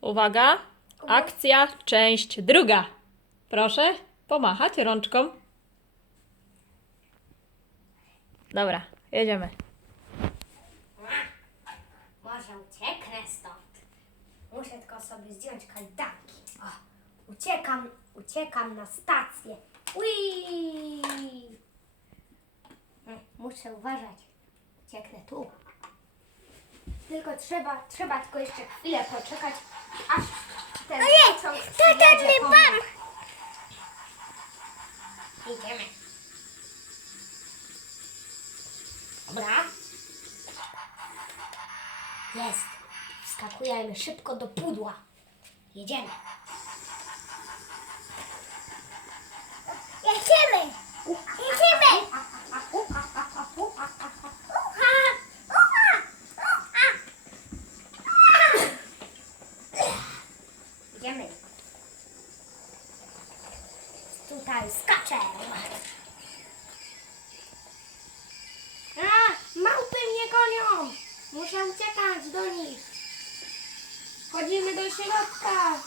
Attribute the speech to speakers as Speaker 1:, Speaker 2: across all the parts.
Speaker 1: Uwaga, akcja, część druga. Proszę pomachać rączką. Dobra, jedziemy.
Speaker 2: Może ucieknę stąd. Muszę tylko sobie zdjąć kajdanki. O, uciekam, uciekam na stację. Ui! Hmm, Muszę uważać. Ucieknę tu. Tylko trzeba, trzeba tylko jeszcze chwilę poczekać, aż ten pociąg przyjedzie po mnie. Idziemy. Dobra. Jest. Wskakujemy szybko do pudła. Jedziemy. Jedziemy! Tutaj skaczę. A, małpy mnie gonią! Muszę uciekać do nich. Wchodzimy do środka.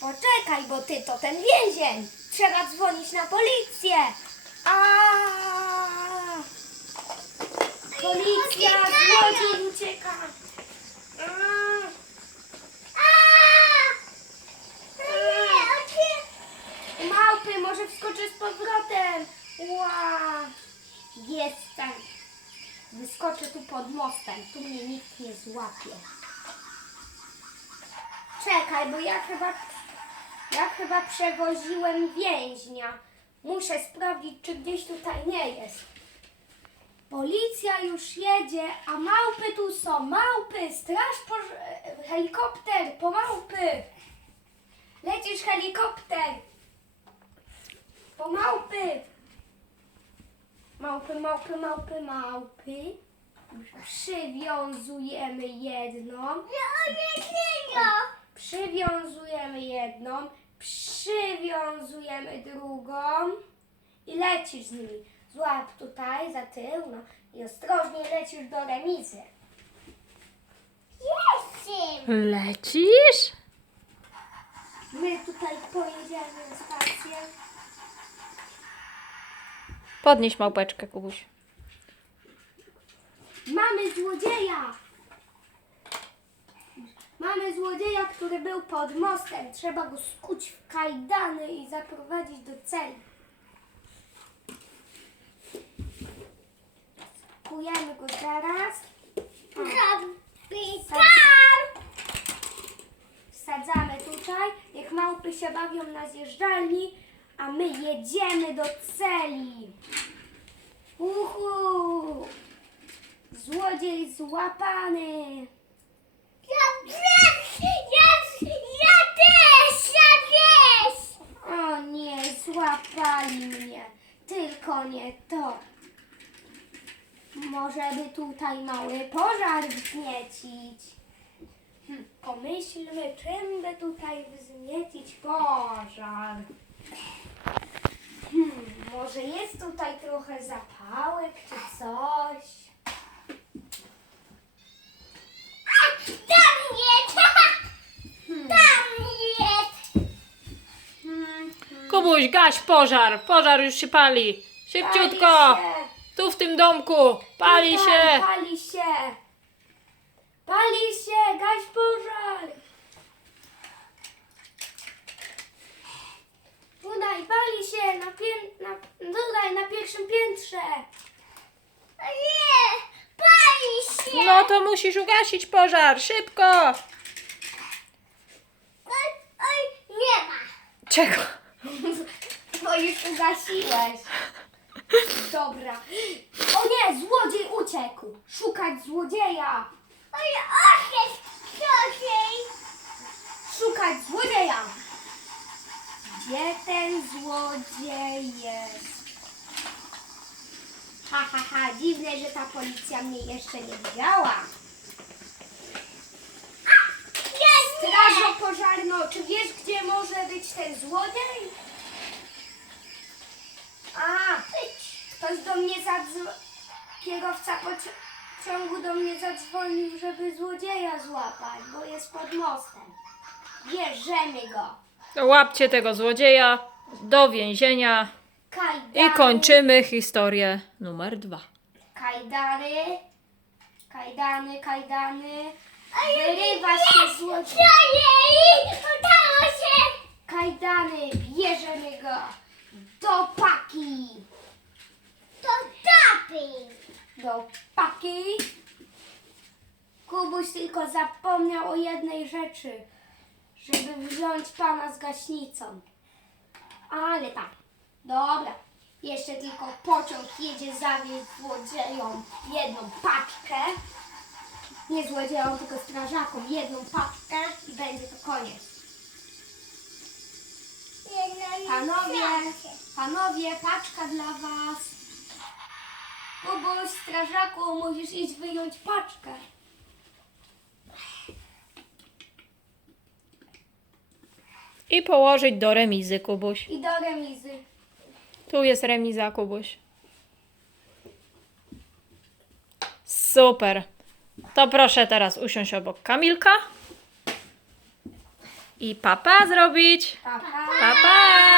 Speaker 2: Poczekaj, bo ty to ten więzień. Trzeba dzwonić na policję. A! Policja, złodziej ucieka. A! Małpy, może wskoczę z powrotem. Ła! Jestem. Wyskoczę tu pod mostem. Tu mnie nikt nie złapie. Czekaj, bo ja chyba, ja chyba przewoziłem więźnia. Muszę sprawdzić, czy gdzieś tutaj nie jest. Policja już jedzie, a małpy tu są. Małpy, straż, helikopter, po małpy. Lecisz helikopter. Po małpy. Małpy, małpy, małpy, małpy. Przywiązujemy jedną. Przywiązujemy jedną. Przywiązujemy drugą. I lecisz z nimi. Złap tutaj za tył. No. I ostrożnie lecisz do remizy. Jestem.
Speaker 1: Lecisz?
Speaker 2: My tutaj pojedziemy na stację.
Speaker 1: Podnieś małpeczkę, Kubuś.
Speaker 2: Mamy złodzieja! Mamy złodzieja, który był pod mostem. Trzeba go skuć w kajdany i zaprowadzić do celi. Skujemy go zaraz. Wsadzamy tutaj. Niech małpy się bawią na zjeżdżalni, a my jedziemy do celi. Uhu! Złodziej złapany. Ja też! Ja, ja też! Ja też! O nie, złapali mnie. Tylko nie to. Może by tutaj mały pożar wzniecić. Hm, pomyślmy, czym by tutaj wzniecić pożar. Hmm, może jest tutaj trochę zapałek czy coś? Tam jest! Tam jest! Hmm,
Speaker 1: Kubuś, gaś pożar. Pożar już się pali. Szybciutko.
Speaker 2: Pali się.
Speaker 1: Tu w tym domku. Pali
Speaker 2: Tutaj,
Speaker 1: się.
Speaker 2: Pali się! Pali się! Gaś pożar! Tutaj pali się! Na pię- na, tutaj, na pierwszym piętrze! Nie! Pali się!
Speaker 1: No to musisz ugasić pożar. Szybko.
Speaker 2: Oj, oj, nie ma!
Speaker 1: Czego?
Speaker 2: Bo już ugasiłeś. Dobra. O nie, złodziej uciekł. Szukać złodzieja. Oj, jest złodziej. Szukać złodzieja. Gdzie ten złodziej jest? Ha, ha, ha. Dziwne, że ta policja mnie jeszcze nie widziała. Pożarno, czy wiesz, gdzie może być ten złodziej? A, ktoś do mnie zadzwonił. Kierowca pociągu. do mnie zadzwonił, żeby złodzieja złapać, bo jest pod mostem. Bierzemy go.
Speaker 1: Łapcie tego złodzieja do więzienia
Speaker 2: Kajdany.
Speaker 1: i kończymy historię numer dwa.
Speaker 2: Kajdany. Kajdany, kajdany. Wyrywa się złodziej.
Speaker 3: Udało się!
Speaker 2: Kajdany, bierzemy go do paki.
Speaker 3: To tapy!
Speaker 2: Do paki. Kubuś tylko zapomniał o jednej rzeczy, żeby wziąć pana z gaśnicą. Ale tak, dobra. Jeszcze tylko pociąg jedzie zawieźć złodziejom jedną paczkę. Nie złodziejom, tylko strażakom jedną paczkę i będzie to koniec. Panowie, panowie, paczka dla was. Kubuś, strażaku, musisz iść wyjąć paczkę.
Speaker 1: I położyć do remizy, Kubuś.
Speaker 2: I do remizy.
Speaker 1: Tu jest remiza, Kubuś. Super. To proszę teraz usiąść obok Kamilka. I papa zrobić.
Speaker 2: Papa.
Speaker 1: Papa.